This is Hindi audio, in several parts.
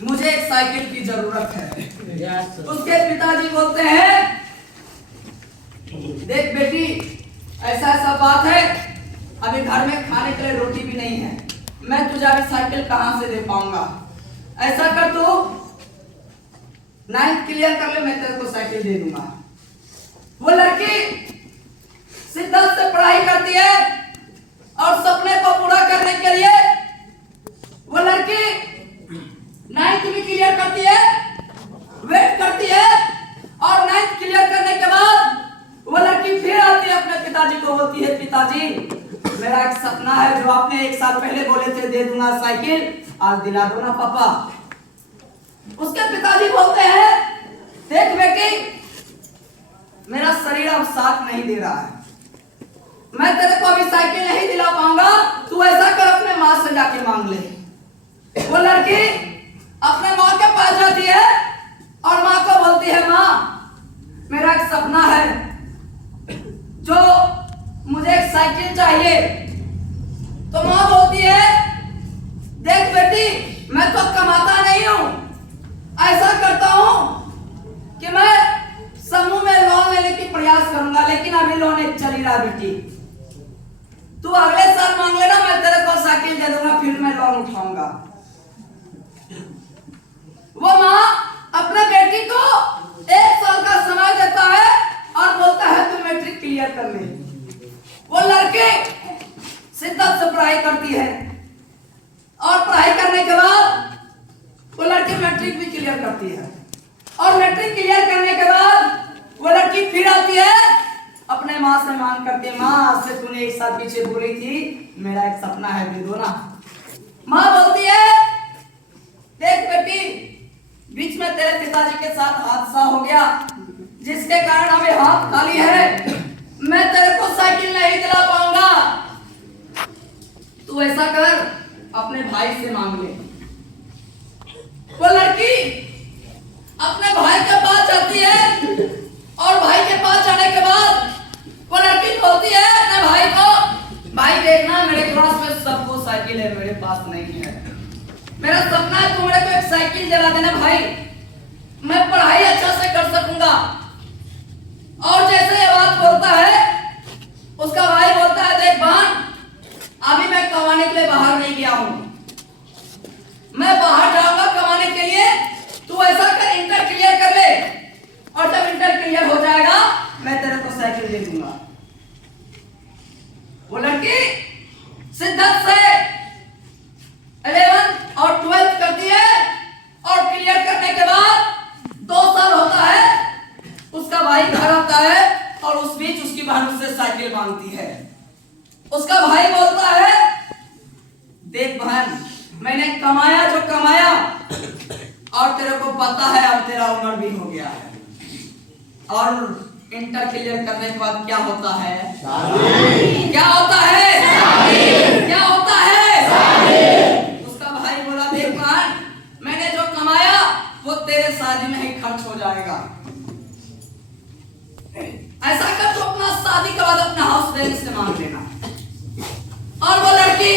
मुझे एक साइकिल की जरूरत है। उसके पिताजी बोलते हैं, देख बेटी, ऐसा ऐसा बात है, अभी घर में खाने के लिए रोटी भी नहीं है, मैं तुझे अभी साइकिल कहां से दे पाऊंगा। ऐसा कर, तू 9th क्लियर कर ले, मैं तेरे को साइकिल दे दूंगा। वो लड़की शिद्दत से पढ़ाई करती है और सपने को पूरा करने के लिए वो लड़की 9th भी क्लियर करती है, वेट करती है, और 9th क्लियर करने के बाद वो लड़की फिर आती है अपने पिताजी को, बोलती है, पिताजी मेरा एक सपना है जो आपने 1 साल पहले बोले थे दे दूंगा साइकिल, आज दिला दो ना पापा। उसके पिताजी बोलते हैं, देख बेटी, मेरा शरीर अब साथ नहीं दे रहा है, मैं तेरे को अभी साइकिल नहीं दिला पाऊंगा, तू ऐसा कर अपने माँ से जाके मांग ले। वो लड़की अपने माँ के पास जाती है और माँ को बोलती है, माँ मेरा एक सपना है जो मुझे एक साइकिल चाहिए। तो माँ बोलती है, देख बेटी, मैं तो कमाता नहीं हूं, ऐसा करता हूं कि मैं समूह में लोन लेने की प्रयास करूंगा, लेकिन अभी लोन एक चल ही रहा बेटी, तू अगले साल मांग लेना, मैं तेरे को साइकिल दे दूंगा, फिर मैं लोन उठाऊंगा। वो माँ अपने बेटी को 1 साल का समय देता है और बोलता है तू मैट्रिक क्लियर कर ले। वो लड़की शिद्दत से पढ़ाई करती है और पढ़ाई करने के बाद वो लड़की मैट्रिक भी क्लियर करती है, और मैट्रिक क्लियर करने के बाद वो लड़की फिर आती है अपने माँ से मांग करती है, माँ से तूने 1 साल पीछे बोली थी मेरा एक सपना है, दे दो ना। माँ बोलती है, देख बेटी, बीच में तेरे पिताजी के साथ हादसा हो गया जिसके कारण हमें हाथ खाली है, मैं तेरे को साइकिल नहीं दिला पाऊंगा, तू ऐसा कर अपने भाई से मांग ले। वो लड़की अपने भाई के पास जाती है और भाई के पास जाने के बाद वो लड़की बोलती है अपने भाई को, भाई देखना मेरे पास में सबको साइकिल है, मेरे पास नहीं है, मेरा सपना है तू मेरे को एक साइकिल दिला देना भाई, मैं पढ़ाई अच्छा से कर सकूंगा। और जैसे ये बात बोलता है उसका भाई बोलता है, देख बहन, अभी मैं कमाने के लिए बाहर नहीं गया हूं, मैं बाहर जाऊंगा कमाने के लिए, तू ऐसा कर इंटर क्लियर कर ले, और जब इंटर क्लियर हो जाएगा मैं तेरे को साइकिल दे दूंगा। वो लड़की शिद्दत से 11th और 12th करती है और क्लियर करने के बाद 2 साल होता है, उसका भाई घर आता है और उस बीच उसकी बहन उससे साइकिल मांगती है। उसका भाई बोलता है, देख बहन, मैंने कमाया जो कमाया, और तेरे को पता है अब तेरा उम्र भी हो गया है, और इंटर क्लियर करने के बाद क्या होता है, क्या होता है, क्या होता है। उसका भाई बोला, देख बहन, मैंने जो कमाया वो तेरे शादी में ही खर्च हो जाएगा, ऐसा कर तो अपना शादी के बाद अपना हाउस रेंट से मांग लेना। और वो लड़की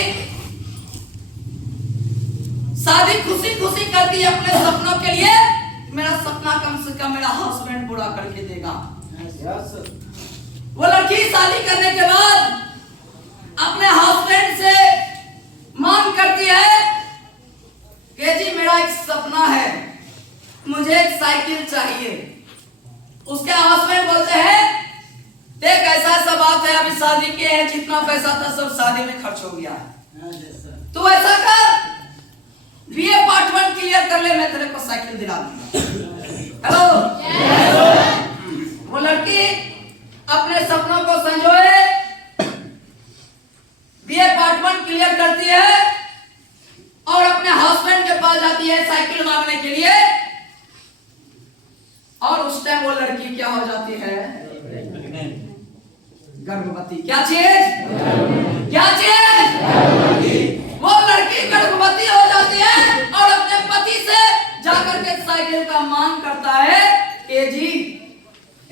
शादी खुशी खुशी करती है अपने सपनों के लिए, मेरा सपना कम से कम मेरा हाउस रेंट पूरा करके देगा। वो लड़की शादी करने के बाद अपने हाउस रेंट से मांग करती है कि जी मेरा एक सपना है, मुझे एक साइकिल चाहिए। उसके हस्बैंड बोलते हैं, देख ऐसा ऐसा बात है, अभी शादी किए हैं, जितना पैसा था सब शादी में खर्च हो गया, तू ऐसा कर BA पार्ट 1 क्लियर कर ले, मैं तेरे को साइकिल दिला दूंगा। हेलो, वो लड़की अपने सपनों को संजोए BA पार्ट 1 क्लियर करती है और अपने हस्बैंड के पास जाती है साइकिल मांगने के लिए, और उस टाइम वो लड़की क्या हो जाती है, गर्भवती। क्या चीज, क्या चीज, वो लड़की गर्भवती हो जाती है और अपने पति से जाकर के साइकिल का मांग करता है कि जी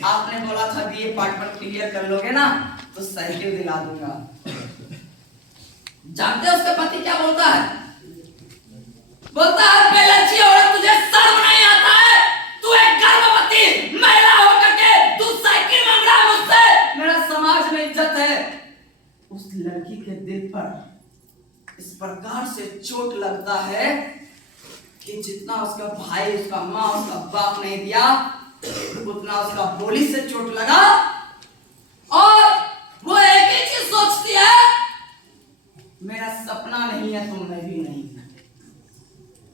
आपने बोला था BA पार्ट 1 क्लियर कर लोगे ना तो साइकिल दिला दूंगा। जानते हैं उसका पति क्या बोलता है, बोलता है पहले अच्छी औरत पर इस प्रकार से चोट लगता है कि जितना उसका भाई, उसका माँ, उसका बाप नहीं दिया, उतना उसका बोली से चोट लगा। और वो एक ही चीज सोचती है, मेरा सपना नहीं है तो मैं भी नहीं।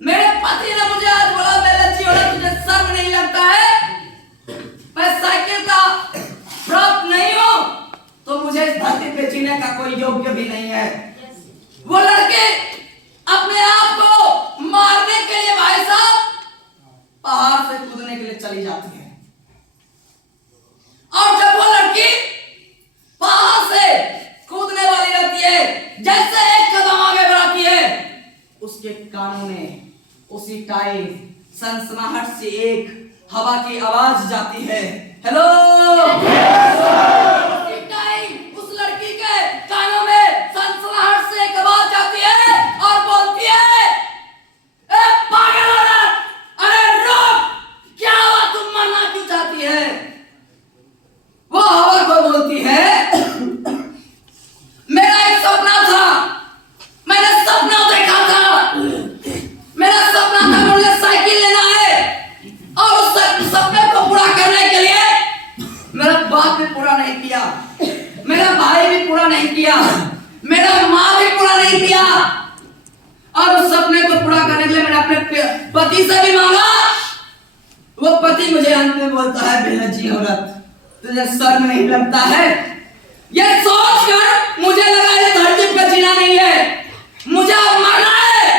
मेरे पति ने मुझे आज बोला, बेलची वाला तुझे शर्म नहीं लगता है? मैं साइकिल का प्राप्त नहीं हूं तो मुझे इस धरती पे जीने का कोई योग्य भी नहीं है। वो लड़के अपने आप को मारने के लिए भाई साहब पहाड़ से कूदने के लिए चली जाती है। और जब वो लड़की पहाड़ से कूदने वाली रहती है, जैसे एक कदम आगे बढ़ाती है, उसके कानों में उसी टाइम सनसनाहट से एक हवा की आवाज जाती है, हेलो। उसी टाइम उस लड़की के कानों में सनसनाहट से एक आवाज जाती है और बोलती है, ए पागल औरत, अरे रुक, क्या हुआ, तुम मरना क्यों चाहती है? वो हवा को बोलती है, मेरा एक सपना था, मैंने सपना देखा था, मेरा सपना था मुझे साइकिल लेना है, और उस सपने को पूरा करने के लिए मेरा बाप भी पूरा नहीं किया, मेरा भाई भी पूरा नहीं किया, मेरा माँ भी पूरा नहीं किया, और उस सपने को पूरा करने के लिए मैंने अपने पति से भी मांगा। वो पति मुझे अंत में बोलता है, बेलची औरत तुझे शर्म नहीं लगता है? ये सोचकर मुझे लगा ये धरती पे जीना नहीं है, मुझे अब मरना है।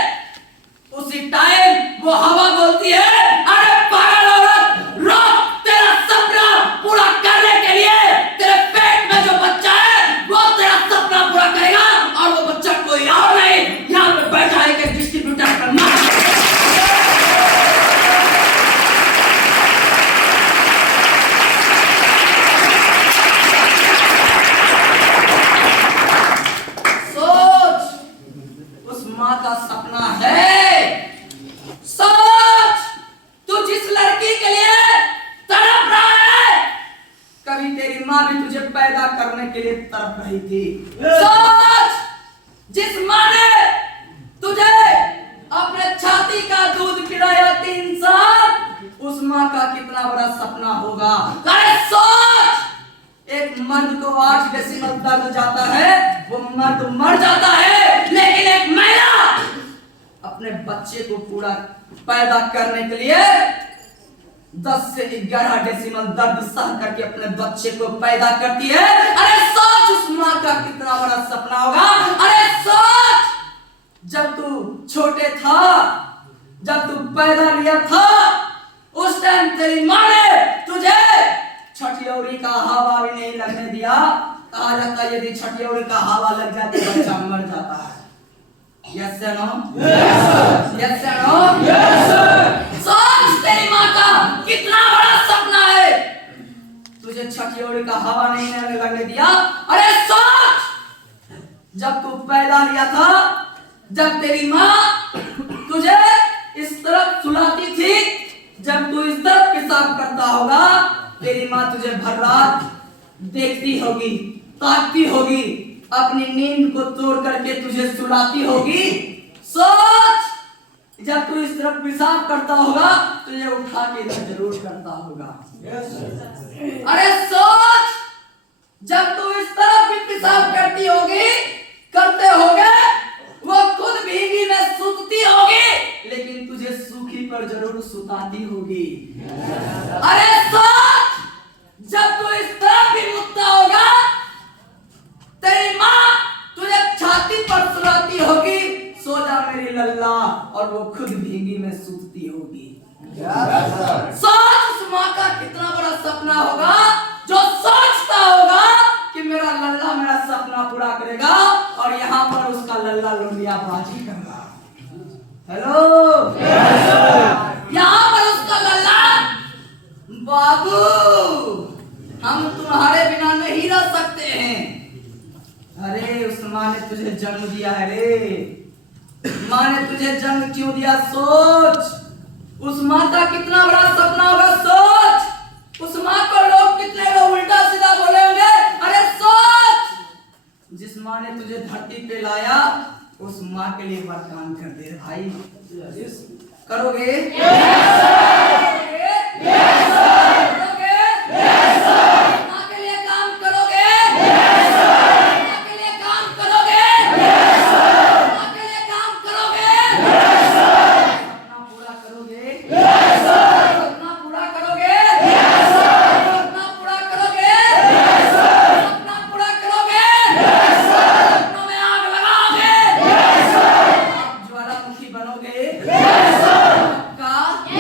उसी टाइम वो हवा बोलती है, अरे पागल औरत, रुक, तेरा सपना पूरा करने के लिए तेरे पेट में जो बच्चा है वो तेरा सपना पूरा करेगा, और वो बच्चा कोई और नहीं, यहाँ पे बैठा है कि डिस्ट्रीब्यूटर का नाम। का सपना है, सोच, तू जिस लड़की के लिए तड़प रहा है, कभी तेरी माँ भी तुझे पैदा करने के लिए तड़प रही थी। सोच, जिस माँ ने तुझे अपने छाती का दूध पिलाया 3 साल, उस माँ का कितना बड़ा सपना होगा। अरे सोच, एक मर्द को 8 डेसिमल दर्द जाता है, वो मर्द मर जाता है, लेकिन एक महिला अपने बच्चे को पूरा पैदा करने के लिए 10 से 11 डेसिमल दर्द सह करके अपने बच्चे को पैदा करती है। अरे सोच, उस माँ का कितना बड़ा सपना होगा। अरे सोच, जब तू छोटे था, जब तू पैदा लिया था, उस टाइम तेरी माँ ने तुझे छठियौरी का हवा भी नहीं लगने दिया। कहा जाता है यदि छठियौरी का हवा लग जाती है बच्चा मर जाता है। Yes sir no? Yes sir no? सोच, तेरी माँ का कितना बड़ा सपना है, तुझे छठियौरी का हवा नहीं लगने दिया। अरे सोच, जब तू पैदा लिया था, जब तेरी माँ तुझे इस तरफ सुलाती थी, जब तू इस तरफ पेशाब करता होगा, तेरी माँ तुझे भर रात देखती होगी, ताकती होगी, अपनी नींद को तोड़ करके तुझे सुलाती होगी। सोच, जब तू इस तरफ पेशाब करता होगा, तुझे उठा के इधर जरूर करता होगा। अरे सोच, जब तू इस तरफ भी पेशाब करती होगी, करते होगे, वो खुद भीगी में सूतती होगी, लेकिन तुझे सूखी पर जरूर सुताती होगी। अरे सोच, जब तू इस तरफ भी मुद्दा होगा, तेरी माँ तुझे छाती पर सुलाती होगी, सो जा मेरी लल्ला, और वो खुद भीगी में सूतती होगी। सोच, उस माँ का कितना बड़ा सपना होगा, जो सोचता होगा कि मेरा लल्ला मेरा सपना पूरा करेगा, और यहाँ पर उसका लल्ला लोनिया बाजी कर रहा। हेलो, यहाँ पर उसका लल्ला, बाबू हम तुम्हारे बिना नहीं रह सकते हैं। अरे उस माँ ने तुझे जन्म दिया है रे, माँ ने तुझे जन्म क्यों दिया? सोच, उस माँ का कितना बड़ा सपना होगा। सोच, उस माँ को लोग कितने लोग उल्टा सीधा बोले होंगे। अरे सोच, जिस माँ ने तुझे धरती पे लाया, उस माँ के लिए वरदान कर दे भाई। करोगे?